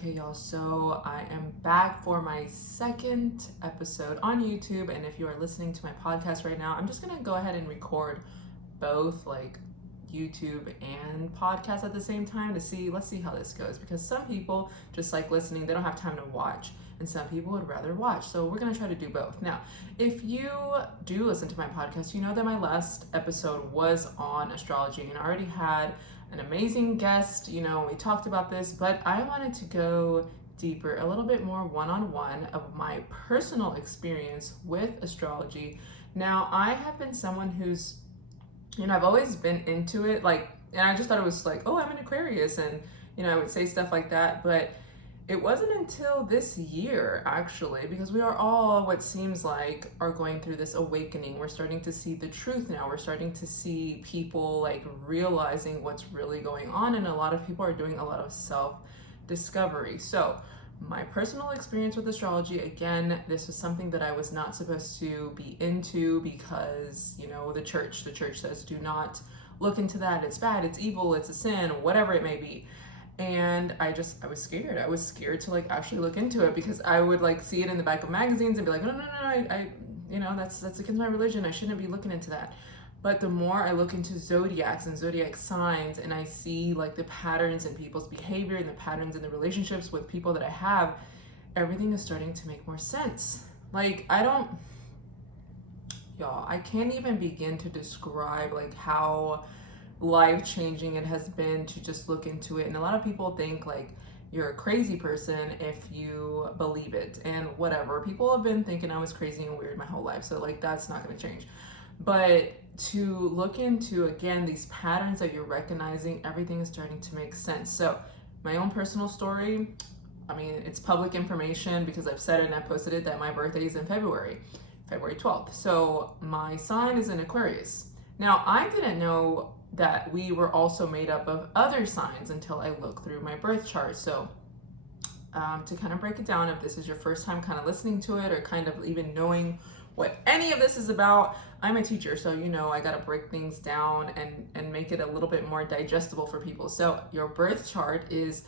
Okay, y'all, so I am back for my second episode on YouTube, and if you are listening to my podcast right now, I'm just gonna go ahead and record both like YouTube and podcast at the same time let's see how this goes, because some people just like listening, they don't have time to watch, and some people would rather watch. So we're gonna try to do both. Now, if you do listen to my podcast, you know that my last episode was on astrology, and I already had an amazing guest, we talked about this, but I wanted to go deeper, a little bit more one-on-one of my personal experience with astrology. Now, I have been someone who's, I've always been into it, and I just thought it was like, oh, I'm an Aquarius, and, I would say stuff like that, but it wasn't until this year, actually, because we are all, what seems like, are going through this awakening. We're starting to see the truth now. We're starting to see people like realizing what's really going on, and a lot of people are doing a lot of self-discovery. So my personal experience with astrology, again, this was something that I was not supposed to be into because, the church says do not look into that. It's bad, it's evil, it's a sin, whatever it may be. And I was scared. I was scared to actually look into it, because I would see it in the back of magazines and be like, no, I that's against my religion. I shouldn't be looking into that. But the more I look into zodiacs and zodiac signs, and I see the patterns in people's behavior and the patterns in the relationships with people that I have, everything is starting to make more sense. Y'all, I can't even begin to describe how life-changing it has been to just look into it. And a lot of people think you're a crazy person if you believe it, and whatever. People have been thinking I was crazy and weird my whole life, so that's not going to change. But to look into, again, these patterns that you're recognizing, everything is starting to make sense. So my own personal story, it's public information because I've said it and I posted it, that my birthday is in February 12th. So my sign is in Aquarius. Now, I didn't know that we were also made up of other signs until I looked through my birth chart. So to kind of break it down, if this is your first time kind of listening to it, or kind of even knowing what any of this is about, I'm a teacher, so I got to break things down and make it a little bit more digestible for people. So your birth chart is,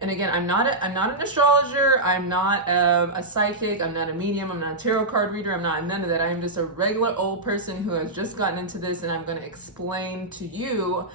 and again, I'm not an astrologer, I'm not a psychic, I'm not a medium, I'm not a tarot card reader, I'm not none of that. I'm just a regular old person who has just gotten into this, and I'm going to explain to you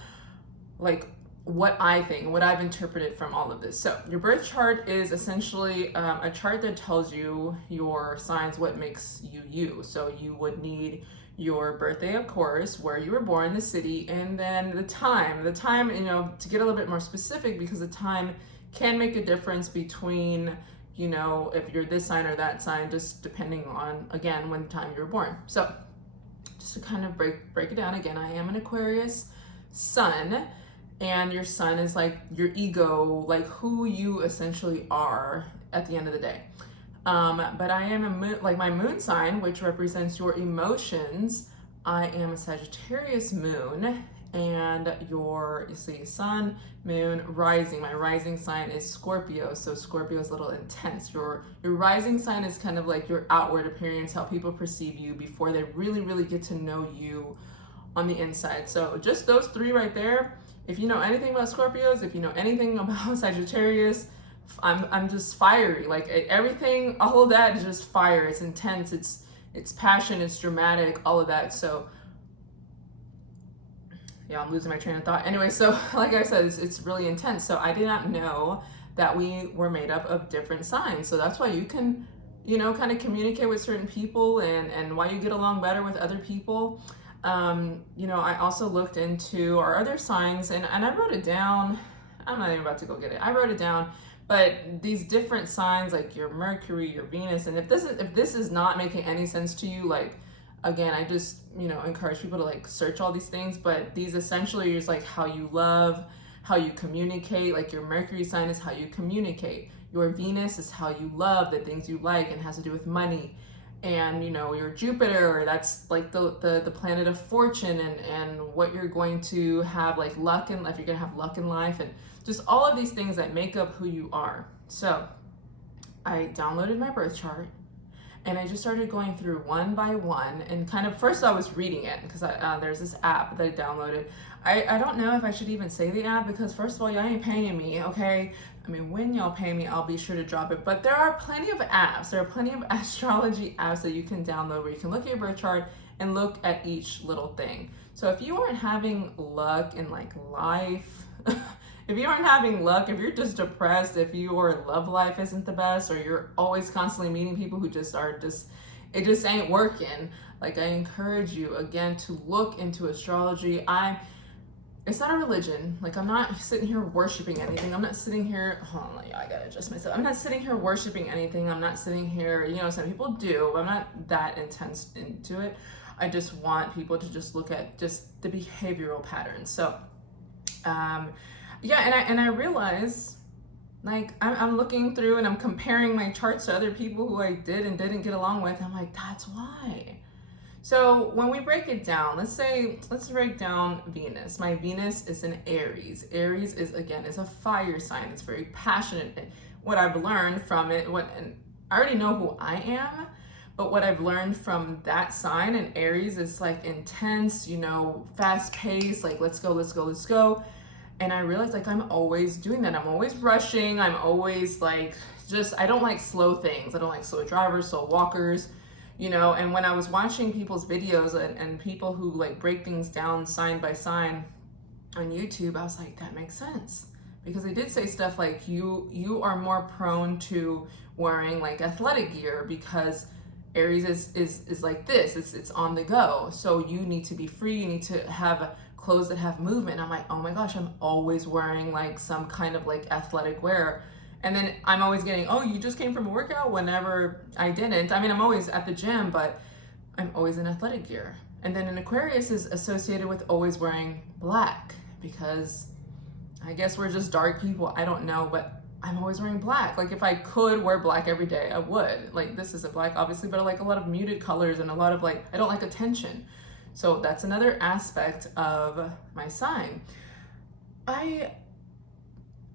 what I think, what I've interpreted from all of this. So your birth chart is essentially a chart that tells you your signs, what makes you you. So you would need your birthday, of course, where you were born, the city, and then the time, to get a little bit more specific, because the time can make a difference between, if you're this sign or that sign, just depending on, again, when time you were born. So just to kind of break it down, again, I am an Aquarius sun, and your sun is your ego, who you essentially are at the end of the day. But I am a moon, my moon sign, which represents your emotions. I am a Sagittarius moon, and you see sun, moon, rising. My rising sign is Scorpio, so Scorpio is a little intense. Your rising sign is kind of your outward appearance, how people perceive you before they really, really get to know you on the inside. So just those three right there. If you know anything about Scorpios, if you know anything about Sagittarius, I'm just fiery. Everything, all of that is just fire. It's intense. It's passion. It's dramatic. All of that. So yeah, I'm losing my train of thought. Anyway, so like I said, it's really intense. So I did not know that we were made up of different signs. So that's why you can, kind of communicate with certain people, and why you get along better with other people. I also looked into our other signs, and I wrote it down. I'm not even about to go get it. I wrote it down. But these different signs, like your Mercury, your Venus, and if this is not making any sense to you, again, I just, encourage people to search all these things, but these essentially is how you love, how you communicate. Your Mercury sign is how you communicate. Your Venus is how you love, the things you like, and has to do with money. And your Jupiter, that's the planet of fortune, and what you're going to have luck in life. You're gonna have luck in life, and just all of these things that make up who you are. So I downloaded my birth chart, And I just started going through one by one, and kind of first I was reading it because there's this app that I downloaded. I don't know if I should even say the app, because first of all, y'all ain't paying me, okay? I mean, when y'all pay me, I'll be sure to drop it. But there are plenty of apps. There are plenty of astrology apps that you can download where you can look at your birth chart and look at each little thing. So if you aren't having luck in like life, if you aren't having luck, if you're just depressed, if your love life isn't the best, or you're always constantly meeting people who just are just, it just ain't working, like I encourage you again to look into astrology. It's not a religion. Like, I'm not sitting here worshiping anything. I'm not sitting here, hold on, I gotta adjust myself. I'm not sitting here worshiping anything. I'm not sitting here, some people do, but I'm not that intense into it. I just want people to just look at just the behavioral patterns. So, and I realize, like, I'm looking through and I'm comparing my charts to other people who I did and didn't get along with. I'm like, that's why. So when we break it down, let's break down Venus. My Venus is in Aries. Aries is a fire sign. It's very passionate. What I've learned from it, and I already know who I am, but what I've learned from that sign in Aries is like intense, fast paced, like let's go. And I realized like I'm always doing that. I'm always rushing. I'm always like, I don't like slow things. I don't like slow drivers, slow walkers. And when I was watching people's videos and people who like break things down sign by sign on YouTube, I was like, that makes sense. Because they did say stuff like you are more prone to wearing like athletic gear because Aries is like this, it's on the go. So you need to be free, you need to have clothes that have movement. And I'm like, oh my gosh, I'm always wearing like some kind of like athletic wear. And then I'm always getting, oh, you just came from a workout, whenever I didn't. I mean, I'm always at the gym, but I'm always in athletic gear. And then an Aquarius is associated with always wearing black, because I guess we're just dark people. I don't know, but I'm always wearing black. Like if I could wear black every day, I would. Like this isn't black, obviously, but I like a lot of muted colors and a lot of like, I don't like attention. So that's another aspect of my sign.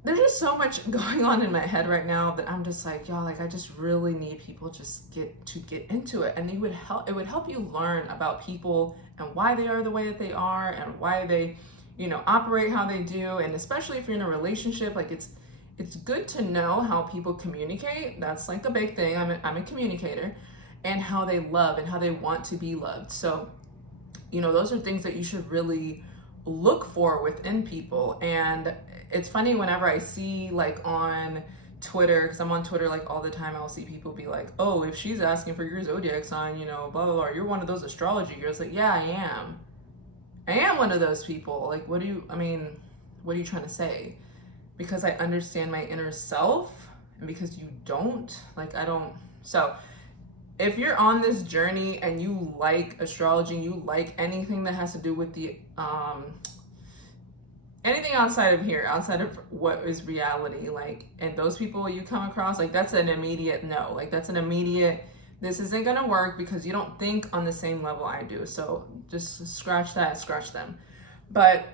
There's just so much going on in my head right now that I'm just like, y'all, like I just really need people just get into it. And it would help you learn about people and why they are the way that they are and why they, operate how they do. And especially if you're in a relationship, like it's good to know how people communicate. That's like a big thing. I'm a communicator, and how they love and how they want to be loved. So, those are things that you should really look for within people. And it's funny whenever I see like on Twitter, because I'm on Twitter like all the time, I'll see people be like, oh, if she's asking for your zodiac sign, blah, blah, blah, you're one of those astrology girls. Like, yeah, I am. I am one of those people. Like, what are you trying to say? Because I understand my inner self, and because you don't, like, I don't. So if you're on this journey and you like astrology, and you like anything that has to do with the, anything outside of what is reality, like, and those people you come across, like, that's an immediate no. Like, that's an immediate, this isn't gonna work because you don't think on the same level I do. So just scratch them. But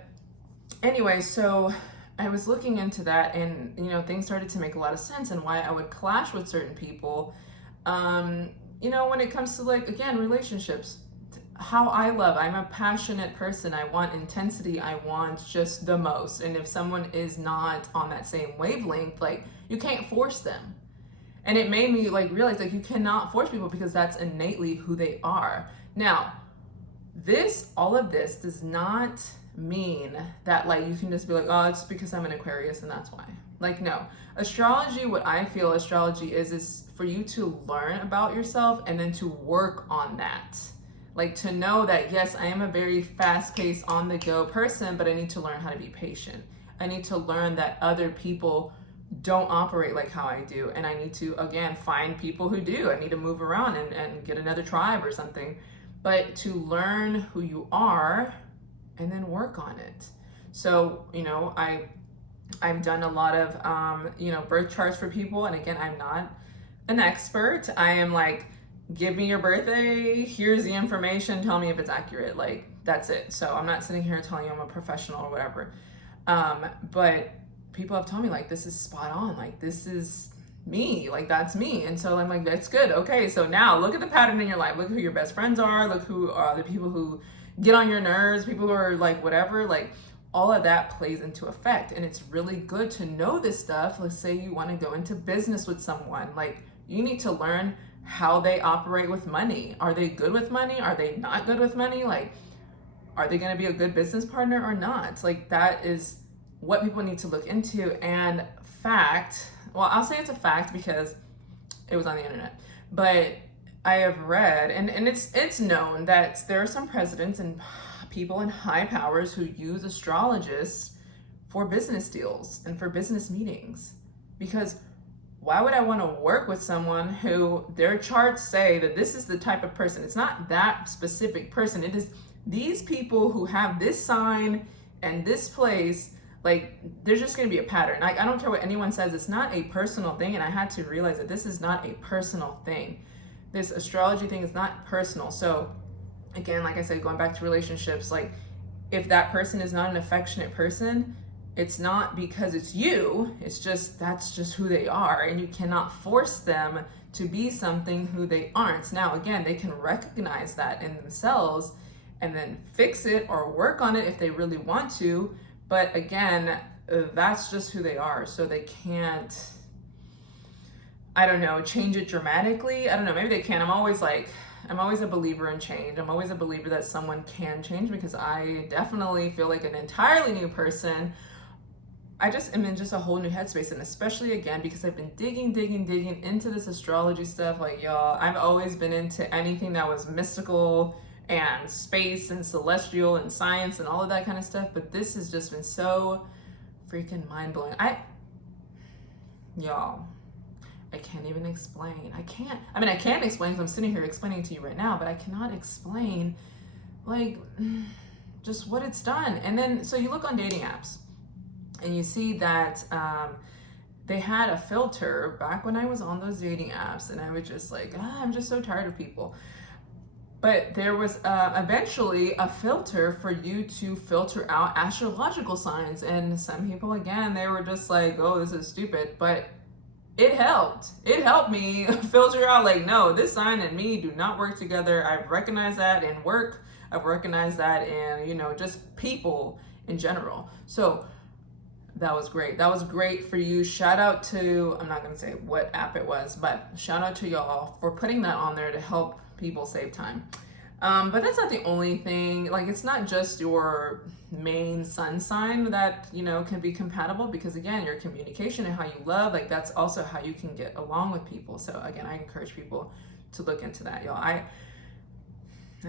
anyway, so I was looking into that, and things started to make a lot of sense, and why I would clash with certain people. When it comes to, like, again, relationships, how I love, I'm a passionate person. I want intensity. I want just the most. And if someone is not on that same wavelength, like, you can't force them. And it made me like realize, like, you cannot force people because that's innately who they are. Now, all of this does not mean that, like, you can just be like, oh, it's because I'm an Aquarius and that's why. Like, no. Astrology, what I feel astrology is for you to learn about yourself and then to work on that. Like, to know that, yes, I am a very fast-paced, on-the-go person, but I need to learn how to be patient. I need to learn that other people don't operate like how I do. And I need to, again, find people who do. I need to move around and get another tribe or something. But to learn who you are and then work on it. So, I've done a lot of, birth charts for people. And again, I'm not an expert. I am like, give me your birthday, here's the information, tell me if it's accurate. Like, that's it. So I'm not sitting here telling you I'm a professional or whatever. But people have told me, like, this is spot on. Like, this is me, like that's me. And so I'm like, that's good. Okay, so now look at the pattern in your life. Look who your best friends are. Look who are the people who get on your nerves, people who are like whatever, like all of that plays into effect. And it's really good to know this stuff. Let's say you want to go into business with someone, like you need to learn how they operate with money. Are they good with money? Are they not good with money? Like, are they going to be a good business partner or not? Like, that is what people need to look into. And fact, well, I'll say it's a fact because it was on the internet, but I have read, and it's known that there are some presidents and people in high powers who use astrologists for business deals and for business meetings. Because why would I want to work with someone who their charts say that this is the type of person? It's not that specific person. It is these people who have this sign and this place. Like, there's just going to be a pattern. I don't care what anyone says. It's not a personal thing. And I had to realize that this is not a personal thing. This astrology thing is not personal. So again, like I said, going back to relationships, like if that person is not an affectionate person, it's not because it's you. It's just, that's just who they are. And you cannot force them to be something who they aren't. Now, again, they can recognize that in themselves and then fix it or work on it if they really want to. But again, that's just who they are. So they can't, I don't know, change it dramatically. I don't know, maybe they can. I'm always a believer in change. I'm always a believer that someone can change because I definitely feel like an entirely new person. I just am in just a whole new headspace. And especially again, because I've been digging into this astrology stuff. Like, y'all, I've always been into anything that was mystical and space and celestial and science and all of that kind of stuff, but this has just been so freaking mind-blowing. Y'all, I can't even explain. I can't explain because I'm sitting here explaining to you right now, but I cannot explain like just what it's done. And then so you look on dating apps and you see that they had a filter back when I was on those dating apps, and I was just like, I'm just so tired of people. But there was eventually a filter for you to filter out astrological signs. And some people, again, they were just like, oh, this is stupid. But it helped. It helped me filter out like, no, this sign and me do not work together. I've recognized that in work. I've recognized that in, just people in general. So that was great. That was great for you. Shout out to, I'm not going to say what app it was, but shout out to y'all for putting that on there to help people save time. But that's not the only thing. Like, it's not just your main sun sign that, can be compatible, because again, your communication and how you love, like that's also how you can get along with people. So again, I encourage people to look into that, y'all. I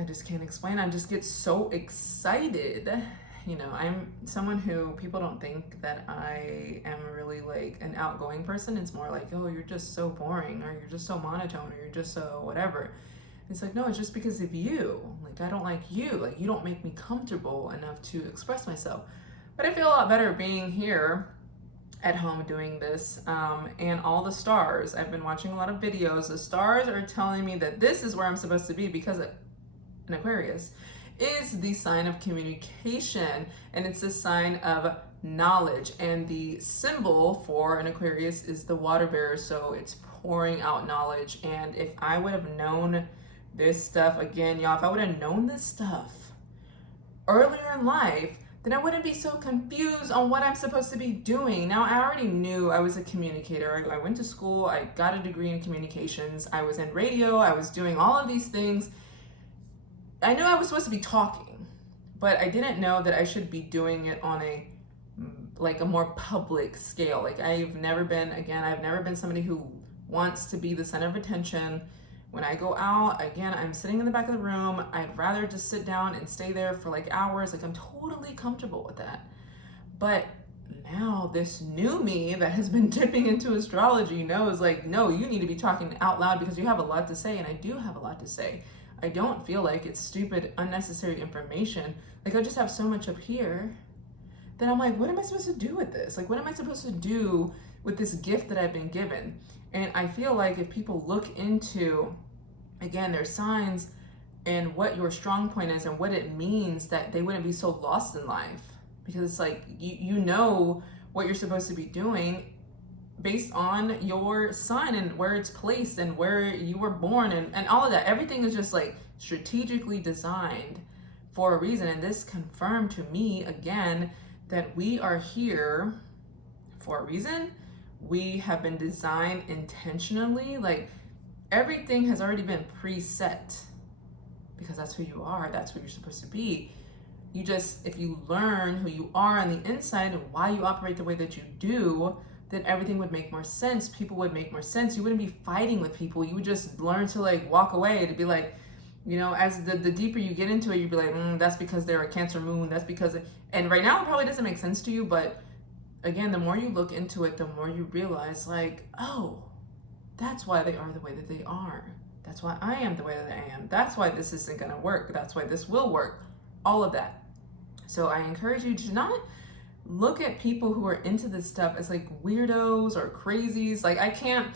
just can't explain. I just get so excited. I'm someone who people don't think that I am really like an outgoing person. It's more like, oh, you're just so boring, or you're just so monotone, or you're just so whatever. It's like, no, it's just because of you. Like, I don't like you. Like, you don't make me comfortable enough to express myself. But I feel a lot better being here at home doing this. And all the stars, I've been watching a lot of videos. The stars are telling me that this is where I'm supposed to be, because an Aquarius is the sign of communication, and it's a sign of knowledge. And the symbol for an Aquarius is the water bearer. So it's pouring out knowledge. And if I would have known this stuff, again, y'all, if I would have known this stuff earlier in life, then I wouldn't be so confused on what I'm supposed to be doing. Now, I already knew I was a communicator. I went to school, I got a degree in communications, I was in radio, I was doing all of these things. I knew I was supposed to be talking, but I didn't know that I should be doing it on a more public scale. Like, I've never been somebody who wants to be the center of attention. When I go out, again, I'm sitting in the back of the room. I'd rather just sit down and stay there for like hours. Like, I'm totally comfortable with that. But now this new me that has been dipping into astrology knows, like, no, you need to be talking out loud because you have a lot to say. And I do have a lot to say. I don't feel like it's stupid, unnecessary information. Like, I just have so much up here that I'm like, what am I supposed to do with this? Like, what am I supposed to do with this gift that I've been given? And I feel like if people look into, again, their signs and what your strong point is and what it means, that they wouldn't be so lost in life. Because it's like, you know what you're supposed to be doing. based on your sun and where it's placed and where you were born, and all of that. Everything is just like strategically designed for a reason. And this confirmed to me again that we are here for a reason. We have been designed intentionally. Like everything has already been preset because that's who you are, that's who you're supposed to be. You just, if you learn who you are on the inside and why you operate the way that you do, then everything would make more sense. People would make more sense. You wouldn't be fighting with people. You would just learn to like walk away, to be like, you know, as the deeper you get into it, you'd be like, that's because they're a Cancer moon. That's because, and right now it probably doesn't make sense to you, but again, the more you look into it, the more you realize like, oh, that's why they are the way that they are. That's why I am the way that I am. That's why this isn't gonna work. That's why this will work. All of that. So I encourage you to not look at people who are into this stuff as like weirdos or crazies. Like I can't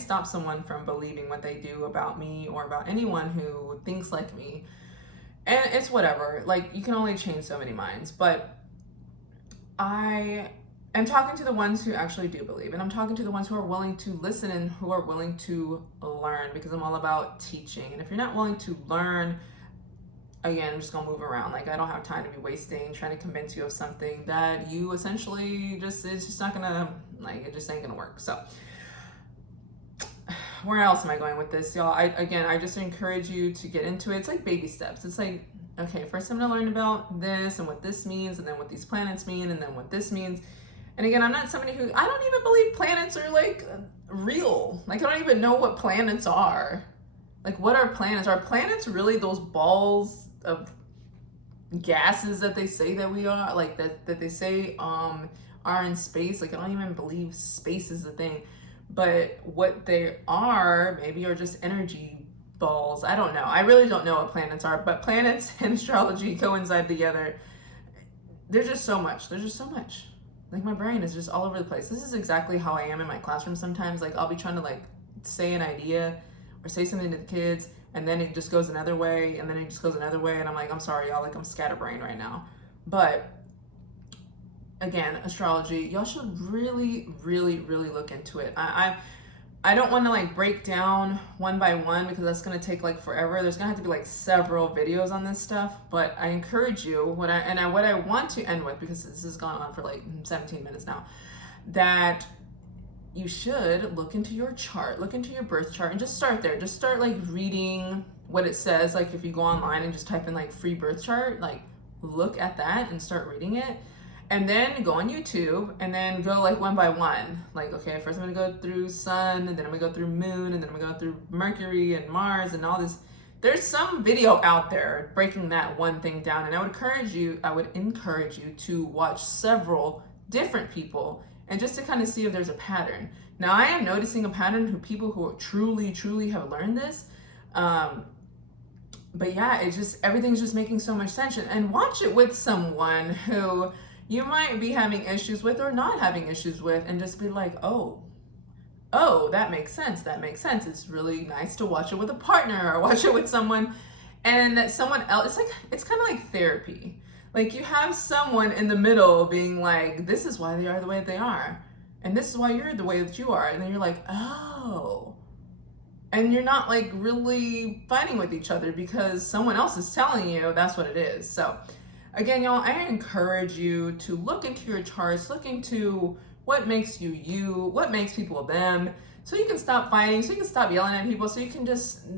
stop someone from believing what they do about me or about anyone who thinks like me. And it's whatever. Like you can only change so many minds. But I am talking to the ones who actually do believe, and I'm talking to the ones who are willing to listen and who are willing to learn, because I'm all about teaching. And if you're not willing to learn, again, I'm just gonna move around. Like I don't have time to be wasting trying to convince you of something that you essentially it's just not gonna, like, it just ain't gonna work. So where else am I going with this, y'all? I just encourage you to get into it. It's like baby steps. It's like, okay, first I'm gonna learn about this and what this means, and then what these planets mean, and then what this means. And again, I'm not somebody who, I don't even believe planets are like real. Like I don't even know what planets are. Like what are planets? Are planets really those balls of gases that they say that we are? Like that they say are in space? Like I don't even believe space is a thing. But what they are maybe are just energy balls. I don't know. I really don't know what planets are, but planets and astrology coincide together. There's just so much. There's just so much. Like my brain is just all over the place. This is exactly how I am in my classroom sometimes. Like I'll be trying to like say an idea or say something to the kids, and then it just goes another way, and then it just goes another way, and I'm like, I'm sorry, y'all, like I'm scatterbrained right now. But again, astrology, y'all should really, really, really look into it. I don't want to like break down one by one because that's going to take like forever. There's going to have to be like several videos on this stuff, but I encourage you, what I want to end with, because this has gone on for like 17 minutes now, that you should look into your chart, look into your birth chart, and just start there. Just start like reading what it says. Like if you go online and just type in like free birth chart, like look at that and start reading it. And then go on YouTube and then go like one by one. Like, okay, first I'm gonna go through sun, and then I'm gonna go through moon, and then I'm gonna go through Mercury and Mars and all this. There's some video out there breaking that one thing down. And I would encourage you to watch several different people, and just to kind of see if there's a pattern. Now I am noticing a pattern who people who truly, truly have learned this. But yeah, everything's just making so much sense. And watch it with someone who you might be having issues with or not having issues with, and just be like, oh, that makes sense. That makes sense. It's really nice to watch it with a partner or watch it with someone and someone else. It's kind of like therapy. Like you have someone in the middle being like, this is why they are the way that they are, and this is why you're the way that you are. And then you're like, oh. And you're not like really fighting with each other because someone else is telling you that's what it is. So again, y'all, I encourage you to look into your charts, look into what makes you you, what makes people them, so you can stop fighting, so you can stop yelling at people, so you can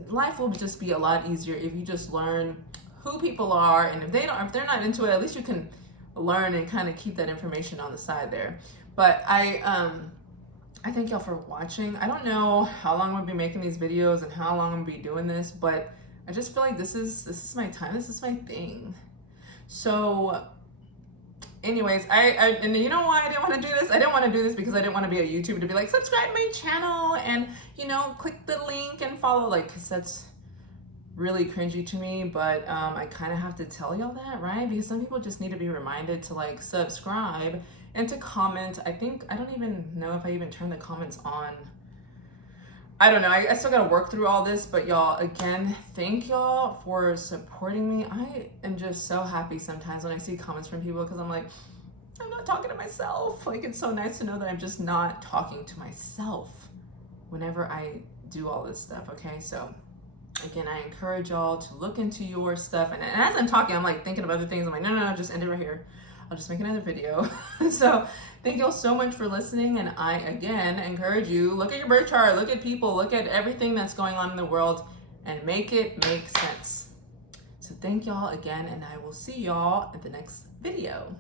life will just be a lot easier if you just learn who people are. And if they're not into it, at least you can learn and kind of keep that information on the side there. But I thank y'all for watching. I don't know how long I'm gonna be making these videos and how long I'm gonna be doing this, but I just feel like this is my time, this is my thing. So anyways, and you know why I didn't want to do this? I didn't want to do this because I didn't want to be a YouTuber to be like, subscribe to my channel and, you know, click the link and follow, like, because that's really cringy to me. But I kind of have to tell y'all that, right? Because some people just need to be reminded to like subscribe and to comment. I don't even know if I even turn the comments on. I don't know. I still got to work through all this, but y'all, again, thank y'all for supporting me. I am just so happy sometimes when I see comments from people, because I'm like, I'm not talking to myself. Like, it's so nice to know that I'm just not talking to myself whenever I do all this stuff, okay? So again, I encourage y'all to look into your stuff. And as I'm talking, I'm like thinking of other things. I'm like, no, just end it right here. I'll just make another video. So thank y'all so much for listening. And I, again, encourage you, look at your birth chart, look at people, look at everything that's going on in the world and make it make sense. So thank y'all again, and I will see y'all at the next video.